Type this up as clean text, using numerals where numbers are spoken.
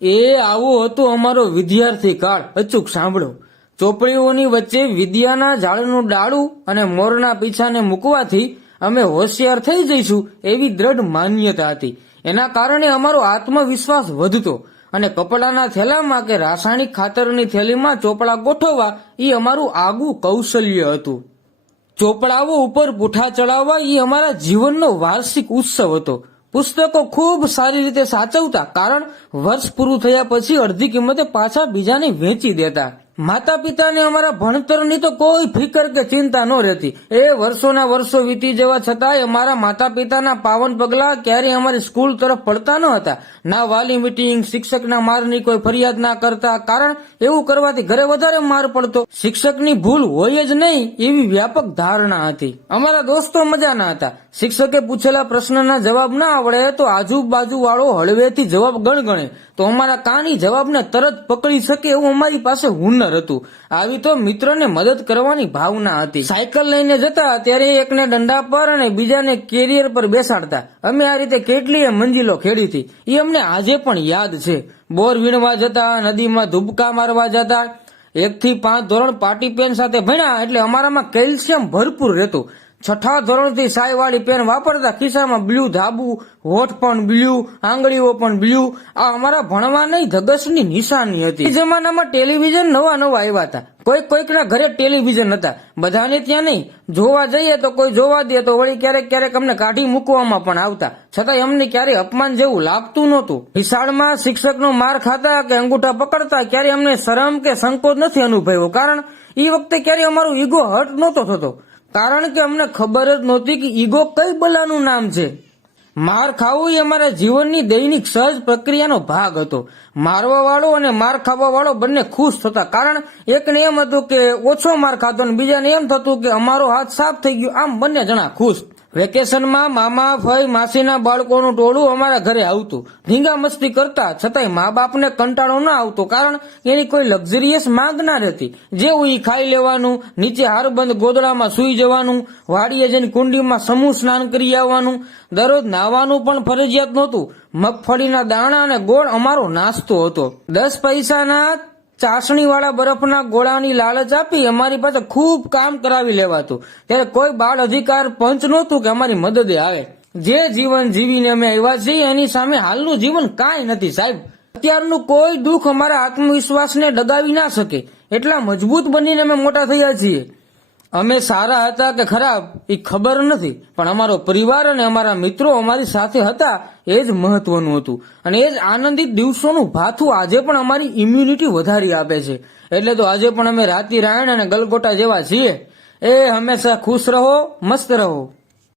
એ આવો હતો અમારો વિદ્યાર્થી કાળ. અચૂક સાંભળો. ચોપડીઓની વચ્ચે વિદ્યાના ઝાડનું ડાળું અને મોરના પીછાને મૂકવાથી અમે હોશિયાર થઈ જઈશું એવી દ્રઢ માન્યતા હતી. એના કારણે અમારો આત્મવિશ્વાસ વધતો અને કપડાના થેલામાં કે રાસાયણિક ખાતરની થેલીમાં ચોપડા ગોઠવવા એ અમારું આગવું કૌશલ્ય હતું. ચોપડાઓ ઉપર પૂઠા ચડાવવા એ અમારા જીવનનો વાર્ષિક ઉત્સવ હતો. પુસ્તકો ખૂબ સારી રીતે સાચવતા, કારણ વર્ષ પૂરું થયા પછી અડધી કિંમતે પાછા બીજાને વેચી દેતા. માતા પિતાને અમારા ભણતરની તો કોઈ ફિકર કે ચિંતા ન રહેતી. એ વર્ષોના વર્ષો વીતી જવા છતાંય અમારા માતા પિતાના પાવન પગલા ક્યારેય અમારી સ્કૂલ તરફ પડતા ન હતા. ના વાલી મીટિંગ, શિક્ષકના મારની કોઈ ફરિયાદ ના કરતા, કારણ એવું કરવાથી ઘરે વધારે માર પડતો. શિક્ષકની ભૂલ હોય જ નહીં એવી વ્યાપક ધારણા હતી. અમારા દોસ્તો મજાના હતા. શિક્ષકે પૂછેલા પ્રશ્નના જવાબ ના આવડે તો આજુબાજુ વાળો હળવેથી જવાબ ગણગણે તો અમારા કાની જવાબને તરત પકડી શકે એવું અમારી પાસે હુનર હતું. આવી તો મિત્રોને મદદ કરવાની ભાવના હતી. સાયકલ લઈને જતા ત્યારે એકને દંડા પર અને બીજાને કેરિયર પર બેસાડતા. અમે આ રીતે કેટલીય મંજિલો ખેડી હતી. એ અમને આજે પણ યાદ છે. બોર વીણવા જતા, નદીમાં ધુબકા મારવા જતા. 1 થી 5 ધોરણ પાટી પેન સાથે ભણ્યા એટલે અમારામાં કેલ્શિયમ ભરપૂર રહેતું. 6થા ધોરણથી સાયવાળી પેન વાપરતા. ખિસ્સામાં બ્લુ ધાબુ, હોઠ પણ બ્લુ, આંગળીઓ પણ બ્લુ. આ અમારા ભણવા નહીં ધગશની નિશાની હતી. એ જમાનામાં ટેલિવિઝન નવા આવ્યા હતા. કોઈકના ઘરે ટેલિવિઝન હતા, બધાને ત્યાં નહીં. જોવા જઈએ તો કોઈ જોવા દે તો વળી ક્યારેક અમને કાઢી મૂકવામાં પણ આવતા. છતાંય અમને ક્યારેય અપમાન જેવું લાગતું નહોતું. નિશાળમાં શિક્ષકનો માર ખાતા કે અંગૂઠા પકડતા ક્યારે અમને શરમ કે સંકોચ નથી અનુભવ્યો, કારણ એ વખતે ક્યારે અમારું ઈગો હર્ટ નહોતો થતો. કારણ કે અમને ખબર જ નહોતી કે ઈગો કઈ બલાનું નામ છે. માર ખાવું એ અમારા જીવનની દૈનિક સહજ પ્રક્રિયાનો ભાગ હતો. મારવા વાળો અને માર ખાવા વાળો બંને ખુશ થતા, કારણ એકને એમ હતું કે ઓછો માર ખાતો અને બીજાને એમ થતું કે અમારો હાથ સાફ થઈ ગયો. આમ બંને જણા ખુશ. વેકેશનમાં મામા, ફઈ, માસીના બાળકોનું ટોળું અમારા ઘરે આવતું. ધીંગા મસ્તી કરતા, છતાંય મા બાપને કંટાળો ના આવતો, કારણ એની કોઈ લક્ઝરિયસ માંગ ના રહેતી. જેવું ઈ ખાઈ લેવાનું, નીચે હારબંધ ગોદડામાં સૂઈ જવાનું, વાડીએ જઈને કુંડીમાં સમૂહ સ્નાન કરી આવવાનું. દરરોજ નાવાનું પણ ફરજિયાત નહોતું. મગફળીના દાણા અને ગોળ અમારો નાસ્તો હતો. 10 પૈસાના ચાસણી વાળા બરફના ગોળાની લાલચ આપી અમારી પાસે ખૂબ કામ કરાવી લેવાતું. ત્યારે કોઈ બાળ અધિકાર પંચ નહોતું કે અમારી મદદે આવે. જે જીવન જીવીને અમે આવ્યા છીએ એની સામે હાલનું જીવન કાંઈ નથી સાહેબ. અત્યારનું કોઈ દુઃખ અમારા આત્મવિશ્વાસને ડગાવી ના શકે. એટલા મજબૂત બનીને અમે મોટા થયા છીએ. અમે સારા હતા કે ખરાબ એ ખબર નથી, પણ અમારો પરિવાર અને અમારા મિત્રો અમારી સાથે હતા એ જ મહત્વનું હતું. અને એ જ આનંદિત દિવસોનું ભાથું આજે પણ અમારી ઇમ્યુનિટી વધારી આપે છે. એટલે તો આજે પણ અમે રાતી રાયણ અને ગલગોટા જેવા છીએ. એ હંમેશા ખુશ રહો, મસ્ત રહો.